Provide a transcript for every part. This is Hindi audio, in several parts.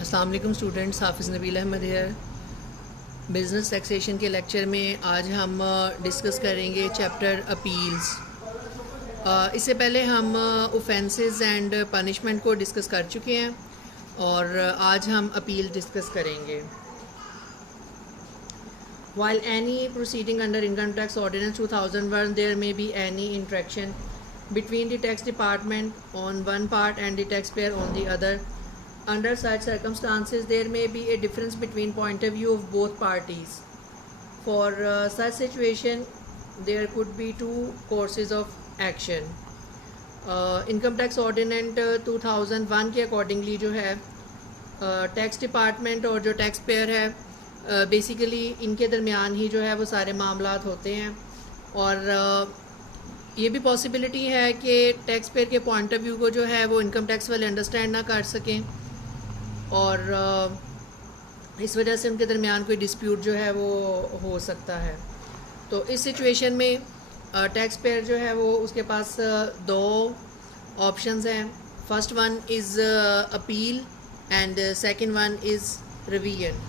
अस्सलाम वालेकुम स्टूडेंट्स, हाफिज़ नबील अहमद है। बिज़नेस टैक्सेशन के लेक्चर में आज हम डिस्कस करेंगे चैप्टर अपील्स। इससे पहले हम ऑफेंसेस एंड पनिशमेंट को डिस्कस कर चुके हैं और आज हम अपील डिस्कस करेंगे। While any proceeding under Income Tax Ordinance 2001, there may be any interaction between the tax department on one part and the taxpayer on the other. Under such circumstances, there may be a difference between point of view of both parties. For such situation, there could be two courses of action. Income Tax Ordinance 2001 के accordingly जो है टैक्स डिपार्टमेंट और जो टैक्स पेयर है बेसिकली इनके दरमियान ही जो है वो सारे मामलात होते हैं और ये भी पॉसिबिलिटी है कि टैक्स पेयर के पॉइंट ऑफ व्यू को जो है वो इनकम टैक्स वाले अंडरस्टैंड ना कर सकें और इस वजह से उनके दरमियान कोई डिस्प्यूट जो है वो हो सकता है। तो इस सिचुएशन में टैक्स पेयर जो है वो उसके पास दो ऑप्शंस हैं। First one is appeal and second one is revision.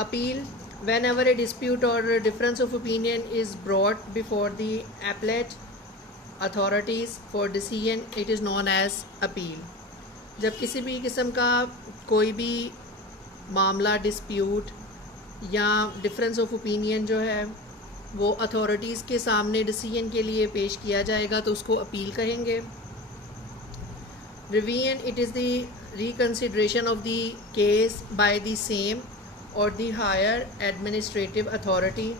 Appeal: whenever a dispute or a difference of opinion is brought before the appellate authorities for decision, it is known as appeal. जब किसी भी किस्म का कोई भी मामला डिस्प्यूट या डिफरेंस ऑफ ओपिनियन जो है वो अथॉरिटीज़ के सामने डिसीजन के लिए पेश किया जाएगा तो उसको अपील कहेंगे। Revision: it is the reconsideration of the case by the same or the higher administrative authority.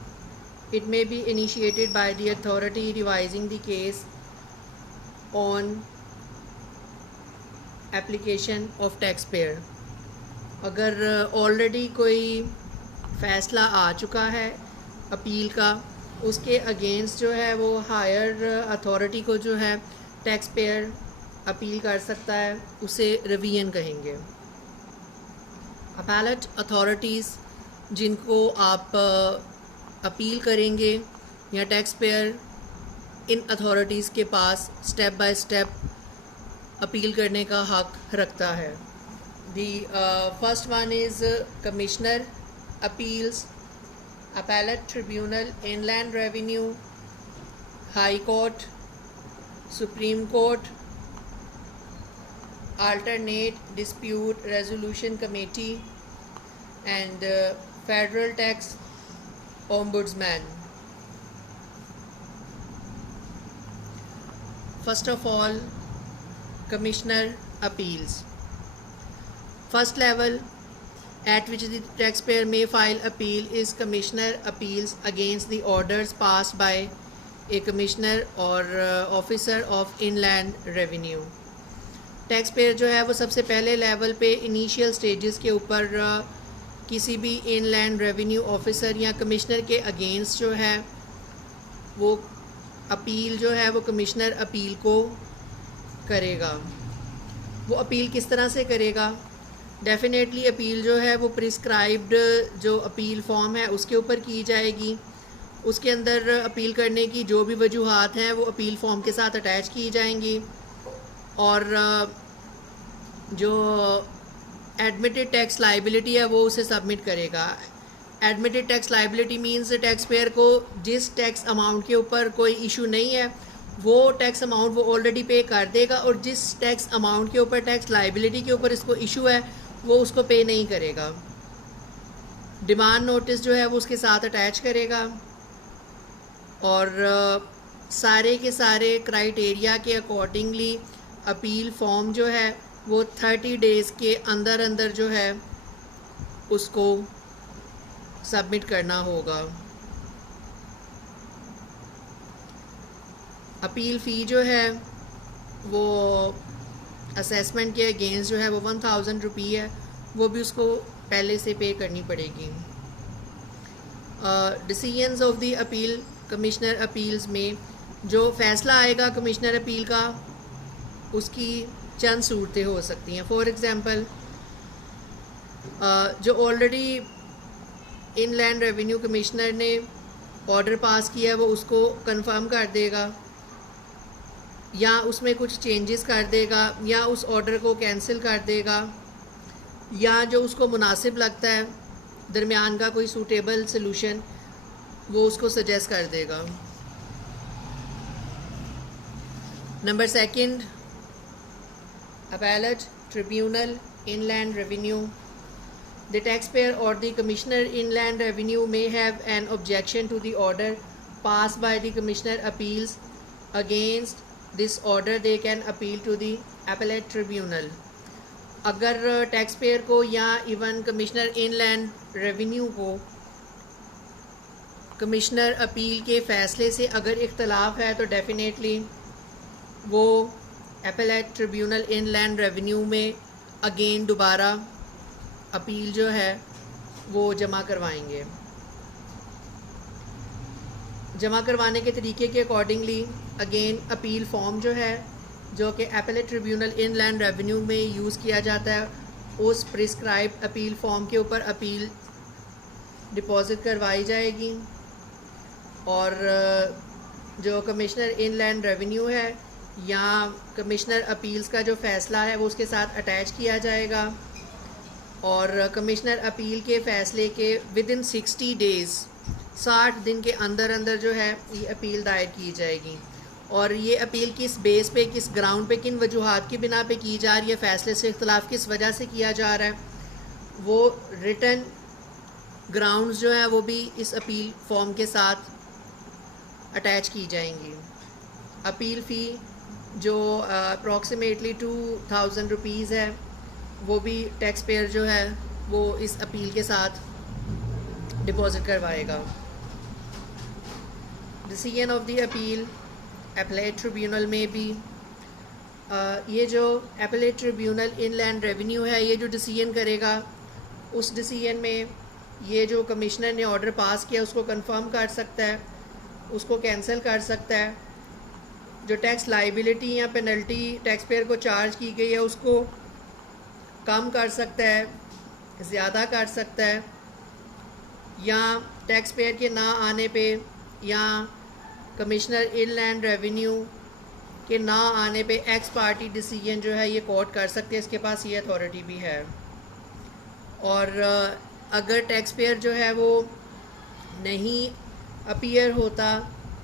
It may be initiated by the authority revising the case on application of taxpayer. अगर ऑलरेडी कोई फ़ैसला आ चुका है अपील का, उसके अगेंस्ट जो है वो हायर अथॉरिटी को जो है टैक्स पेयर अपील कर सकता है, उसे रिवीजन कहेंगे। अपैलेट अथॉरिटीज़ जिनको आप अपील करेंगे या टैक्स पेयर इन अथॉरिटीज़ के पास स्टेप बाय स्टेप अपील करने का हक रखता है। The first one is commissioner appeals, appellate tribunal, inland revenue, high court, supreme court, alternate dispute resolution committee and federal tax ombudsman. First of all, commissioner appeals. First level at which the taxpayer may file appeal is commissioner appeals against the orders passed by a commissioner or officer of inland revenue. Tax payer जो है वो सबसे पहले लेवल पे इनिशियल स्टेजेस के ऊपर किसी भी इनलैंड रेवेन्यू ऑफिसर या कमिश्नर के अगेंस्ट जो है वो अपील जो है वो कमिश्नर अपील को करेगा। वो अपील किस तरह से करेगा? डेफिनेटली अपील जो है वो प्रिस्क्राइब्ड जो अपील फॉर्म है उसके ऊपर की जाएगी। उसके अंदर अपील करने की जो भी वजूहात हैं वो अपील फॉर्म के साथ अटैच की जाएंगी और जो एडमिटेड टैक्स लाइबिलिटी है वो उसे सबमिट करेगा। Admitted tax liability means tax payer को जिस टैक्स अमाउंट के ऊपर कोई इशू नहीं है वो टैक्स अमाउंट वो ऑलरेडी पे कर देगा और जिस टैक्स अमाउंट के ऊपर टैक्स लाइबिलिटी के ऊपर इसको इशू है वो उसको पे नहीं करेगा। डिमांड नोटिस जो है वो उसके साथ अटैच करेगा और सारे के सारे क्राइटेरिया के अकॉर्डिंगली अपील फॉर्म जो है वो 30 डेज़ के अंदर अंदर जो है उसको सबमिट करना होगा। अपील फ़ी जो है वो असेसमेंट के अगेंस्ट जो है वो 1000 रुपये है, वो भी उसको पहले से पे करनी पड़ेगी। Decisions of the appeal commissioner appeals में जो फ़ैसला आएगा कमिश्नर अपील का उसकी चंद सूरतें हो सकती हैं। फॉर एग्ज़ाम्पल जो ऑलरेडी इनलैंड रेवेन्यू कमिश्नर ने ऑर्डर पास किया है वो उसको कंफर्म कर देगा या उसमें कुछ चेंजेस कर देगा या उस ऑर्डर को कैंसिल कर देगा या जो उसको मुनासिब लगता है दरमियान का कोई सूटेबल सलूशन वो उसको सजेस्ट कर देगा। Number second, appellate tribunal, inland revenue. The taxpayer or the commissioner inland revenue may have an objection to the order passed by the commissioner appeals. Against this order they can appeal to the appellate tribunal. अगर टैक्स पेयर को या इवन कमिश्नर इनलैंड रेवेन्यू को कमिश्नर अपील के फ़ैसले से अगर इख्तलाफ है तो डेफिनेटली वो एपेलेट ट्रिब्यूनल इनलैंड रेवेन्यू में अगेन दोबारा अपील जो है वो जमा करवाएंगे। जमा करवाने के तरीके के अकॉर्डिंगली अगेन अपील फॉर्म जो है जो कि एपेलेट ट्रिब्यूनल इनलैंड रेवेन्यू में यूज़ किया जाता है उस प्रिस्क्राइब अपील फॉर्म के ऊपर अपील डिपॉजिट करवाई जाएगी और जो कमिश्नर इनलैंड रेवेन्यू है या कमिश्नर अपील्स का जो फ़ैसला है वो उसके साथ अटैच किया जाएगा और कमिश्नर अपील के फ़ैसले के विदिन 60 डेज़ 60 दिन के अंदर अंदर जो है ये अपील दायर की जाएगी। और ये अपील किस बेस पे, किस ग्राउंड पे, किन वजूहात की बिना पे की जा रही है, फ़ैसले से इख्तलाफ किस वजह से किया जा रहा है, वो रिटन ग्राउंड्स जो हैं वो भी इस अपील फॉर्म के साथ अटैच की जाएंगी। अपील फ़ी जो अप्रॉक्सीमेटली 2000 रुपीज़ है वो भी टैक्स पेयर जो है वो इस अपील के साथ डिपॉजिट करवाएगा। Decision of the appeal appellate tribunal में भी ये जो एपेलेट ट्रिब्यूनल इनलैंड रेवेन्यू है ये जो डिसीजन करेगा उस डिसीजन में ये जो कमिश्नर ने ऑर्डर पास किया उसको कंफर्म कर सकता है, उसको कैंसिल कर सकता है, जो टैक्स लाइबिलिटी या पेनल्टी टैक्स पेयर को चार्ज की गई है उसको कम कर सकता है, ज़्यादा कर सकता है, या टैक्स पेयर के ना आने पे या कमिश्नर इनलैंड रेवेन्यू के ना आने पे एक्स पार्टी डिसीजन जो है ये कोर्ट कर सकते हैं, इसके पास ये अथॉरिटी भी है। और अगर टैक्स पेयर जो है वो नहीं अपीयर होता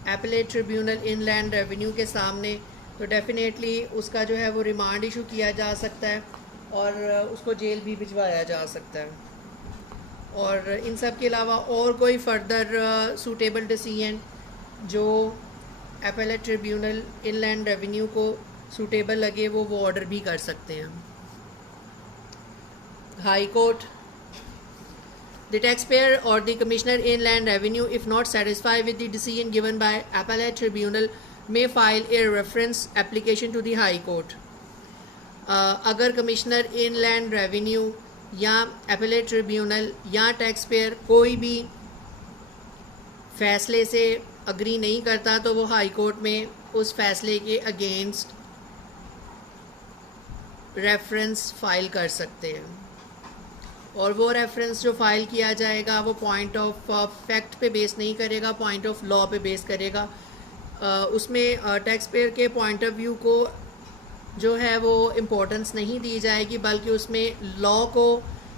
एपेलेट ट्रिब्यूनल इनलैंड रेवेन्यू के सामने तो डेफिनेटली उसका जो है वो रिमांड इशू किया जा सकता है और उसको जेल भी भिजवाया जा सकता है। और इन सब के अलावा और कोई फर्दर सूटेबल डिसीजन जो एपेलेट ट्रिब्यूनल इनलैंड रेवेन्यू को सूटेबल लगे वो ऑर्डर भी कर सकते हैं। High court, the taxpayer or the commissioner inland revenue, if not satisfied with the decision given by appellate tribunal, may file a reference application to the high court. अगर कमिश्नर इनलैंड रेवेन्यू या appellate ट्रिब्यूनल या टैक्स पेयर कोई भी फ़ैसले से अग्री नहीं करता तो वो हाई कोर्ट में उस फैसले के अगेंस्ट रेफरेंस फाइल कर सकते हैं और वो रेफरेंस जो फाइल किया जाएगा वो पॉइंट ऑफ फैक्ट पे बेस नहीं करेगा, पॉइंट ऑफ लॉ पे बेस करेगा। उसमें टैक्स पेयर के पॉइंट ऑफ व्यू को जो है वो इम्पोर्टेंस नहीं दी जाएगी बल्कि उसमें लॉ को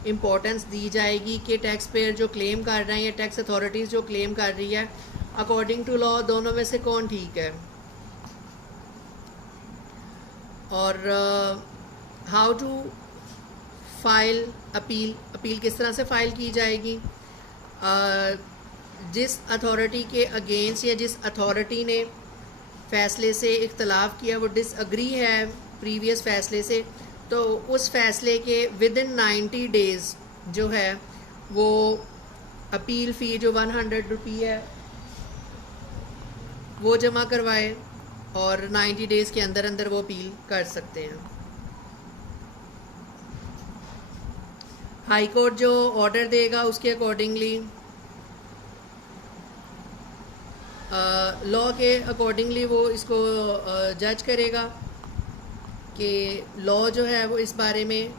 इम्पोर्टेंस दी जाएगी कि टैक्स पेयर जो क्लेम कर रहे हैं या टैक्स अथॉरिटीज़ जो क्लेम कर रही है अकॉर्डिंग टू लॉ दोनों में से कौन ठीक है। और हाउ टू फाइल अपील किस तरह से फ़ाइल की जाएगी। जिस अथॉरिटी के अगेंस्ट या जिस अथॉरिटी ने फ़ैसले से इख्तलाफ किया वो डिसअग्री है प्रीवियस फ़ैसले से तो उस फ़ैसले के विदिन 90 डेज़ जो है वो अपील फ़ी जो 100 रुपये है वो जमा करवाए और 90 डेज़ के अंदर अंदर वो अपील कर सकते हैं। हाई कोर्ट जो ऑर्डर देगा उसके अकॉर्डिंगली लॉ के अकॉर्डिंगली वो इसको जज करेगा कि लॉ जो है वो इस बारे में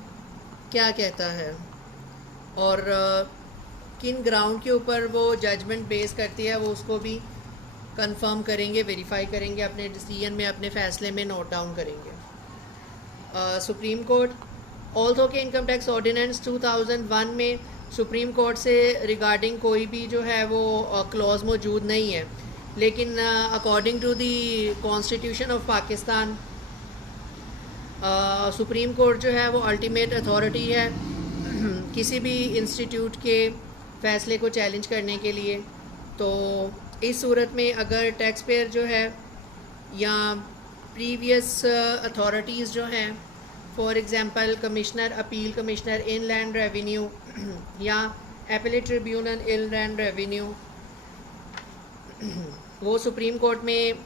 क्या कहता है और किन ग्राउंड के ऊपर वो जजमेंट बेस करती है वो उसको भी कंफर्म करेंगे, वेरीफाई करेंगे, अपने डिसीजन में अपने फ़ैसले में नोट डाउन करेंगे। सुप्रीम कोर्ट, ऑल्थो के इनकम टैक्स ऑर्डिनेंस 2001 में सुप्रीम कोर्ट से रिगार्डिंग कोई भी जो है वो क्लॉज मौजूद नहीं है, लेकिन according to the constitution of Pakistan supreme court जो है वो अल्टीमेट अथॉरिटी है किसी भी इंस्टीट्यूट के फ़ैसले को चैलेंज करने के लिए। तो इस सूरत में अगर टैक्स पेयर जो है या प्रीवियस अथॉरिटीज़ जो हैं, for example commissioner appeal, commissioner inland revenue या एपेलेट ट्रिब्यूनल इनलैंड रेवेन्यू, वो सुप्रीम कोर्ट में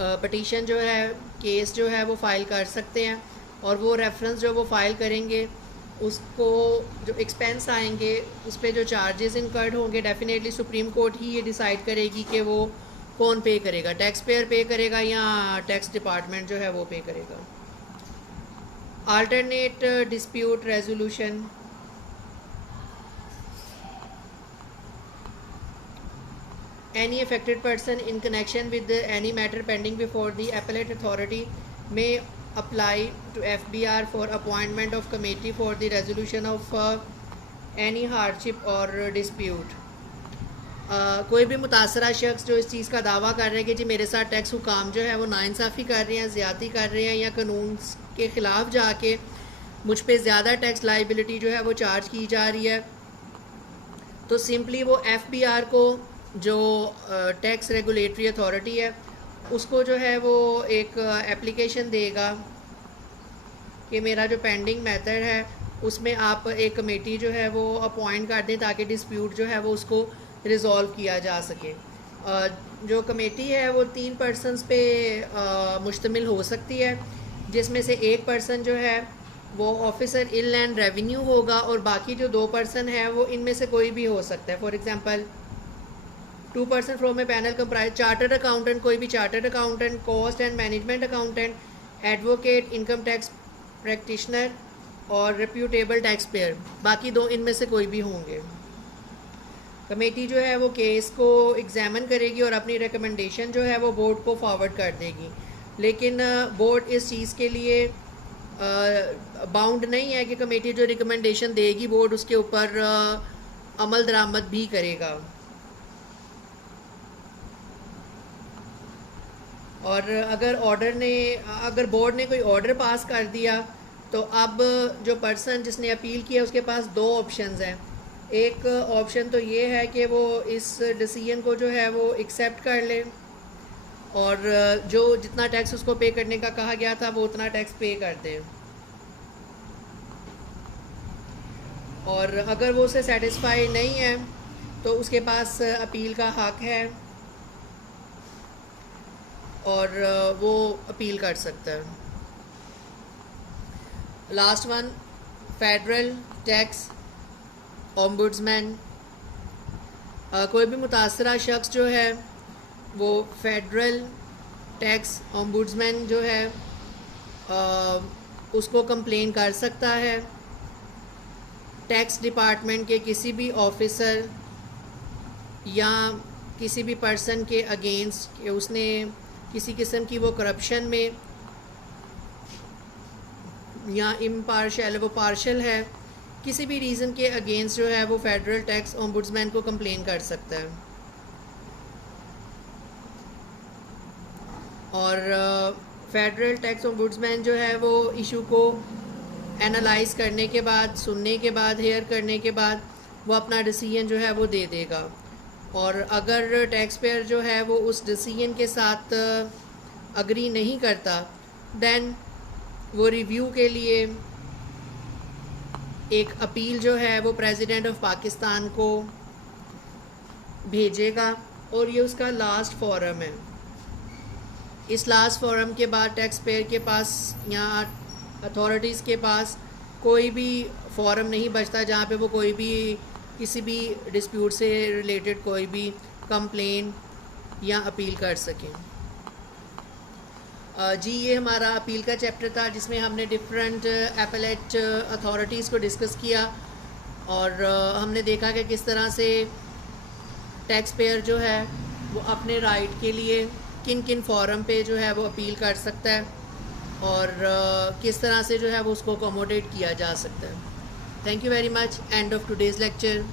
पटिशन जो है, केस जो है वो फ़ाइल कर सकते हैं, और वो रेफरेंस जो वो फ़ाइल करेंगे उसको जो एक्सपेंस आएंगे, उस पर जो चार्जेस इनकर्ड होंगे, डेफिनेटली सुप्रीम कोर्ट ही ये डिसाइड करेगी कि वो कौन पे करेगा, टैक्स पेयर पे करेगा या टैक्स डिपार्टमेंट जो है वो पे करेगा। Alternate dispute resolution, any affected person in connection with any matter pending before the appellate authority may apply to FBR for appointment of committee for the resolution of any hardship or dispute। कोई भी मुतासरा शख्स जो इस चीज़ का दावा कर रहे हैं कि जी मेरे साथ टैक्स हुकाम जो है वो नाइंसाफ़ी कर रहे हैं, ज़्यादती कर रहे हैं या कानून के ख़िलाफ़ जाके मुझ पे ज़्यादा टैक्स लाइबिलिटी जो है वो चार्ज की जा रही है, तो सिंपली वो FBR को जो टैक्स रेगुलेटरी अथॉरिटी है उसको जो है वो एक एप्लीकेशन देगा कि मेरा जो पेंडिंग मेथड है उसमें आप एक कमेटी जो है वो अपॉइंट कर दें ताकि डिस्प्यूट जो है वो उसको रिज़ॉल्व किया जा सके। जो कमेटी है वो 3 पर्सनस पे मुश्तमिल हो सकती है, जिसमें से एक पर्सन जो है वो ऑफिसर इनलैंड रेवेन्यू होगा और बाकी जो 2 पर्सन है वो इनमें से कोई भी हो सकता है। For example 2 person from A panel comprise chartered accountant, कोई भी chartered accountant, cost and management accountant, advocate, income tax practitioner और रेप्यूटेबल टैक्स पेयर, बाकी 2 इनमें से कोई भी होंगे। कमेटी जो है वो केस को एग्जामिन करेगी और अपनी रिकमेंडेशन जो है वो बोर्ड को फॉरवर्ड कर देगी, लेकिन बोर्ड इस चीज़ के लिए बाउंड नहीं है कि कमेटी जो रिकमेंडेशन देगी बोर्ड उसके ऊपर अमल दरामद भी करेगा। और अगर बोर्ड ने कोई ऑर्डर पास कर दिया तो अब जो पर्सन जिसने अपील किया उसके पास 2 ऑप्शंस हैं। एक ऑप्शन तो ये है कि वो इस डिसीजन को जो है वो एक्सेप्ट कर ले और जो जितना टैक्स उसको पे करने का कहा गया था वो उतना टैक्स पे कर दे, और अगर वो उससे सेटिस्फाई नहीं है तो उसके पास अपील का हक है और वो अपील कर सकता है। Last one, federal tax ombudsman. कोई भी मुतासरा शख्स जो है वो फेडरल टैक्स ओम्बुड्समैन जो है उसको कंप्लेन कर सकता है टैक्स डिपार्टमेंट के किसी भी ऑफिसर या किसी भी पर्सन के अगेंस्ट कि उसने किसी किस्म की वो करप्शन में या इम्पार्शल वो पार्शल है, किसी भी रीज़न के अगेंस्ट जो है वो फेडरल टैक्स ओम्बुड्समैन को कंप्लेन कर सकता है। और फेडरल टैक्स ओम्बुड्समैन जो है वो इशू को एनालाइज करने के बाद, सुनने के बाद, हेयर करने के बाद वो अपना डिसीजन जो है वो दे देगा, और अगर टैक्स पेयर जो है वो उस डिसीजन के साथ अग्री नहीं करता देन वो रिव्यू के लिए एक अपील जो है वो प्रेसिडेंट ऑफ पाकिस्तान को भेजेगा और ये उसका लास्ट फोरम है। इस लास्ट फोरम के बाद टैक्स पेयर के पास या अथॉरिटीज़ के पास कोई भी फोरम नहीं बचता जहाँ पे वो कोई भी किसी भी डिस्प्यूट से रिलेटेड कोई भी कंप्लेन या अपील कर सकें। जी, ये हमारा अपील का चैप्टर था जिसमें हमने डिफरेंट एपेलेट अथॉरिटीज़ को डिस्कस किया और हमने देखा कि किस तरह से टैक्स पेयर जो है वो अपने राइट के लिए किन किन फोरम पे जो है वो अपील कर सकता है। और किस तरह से जो है वो उसको अकोमोडेट किया जा सकता है। Thank you very much. End of today's lecture.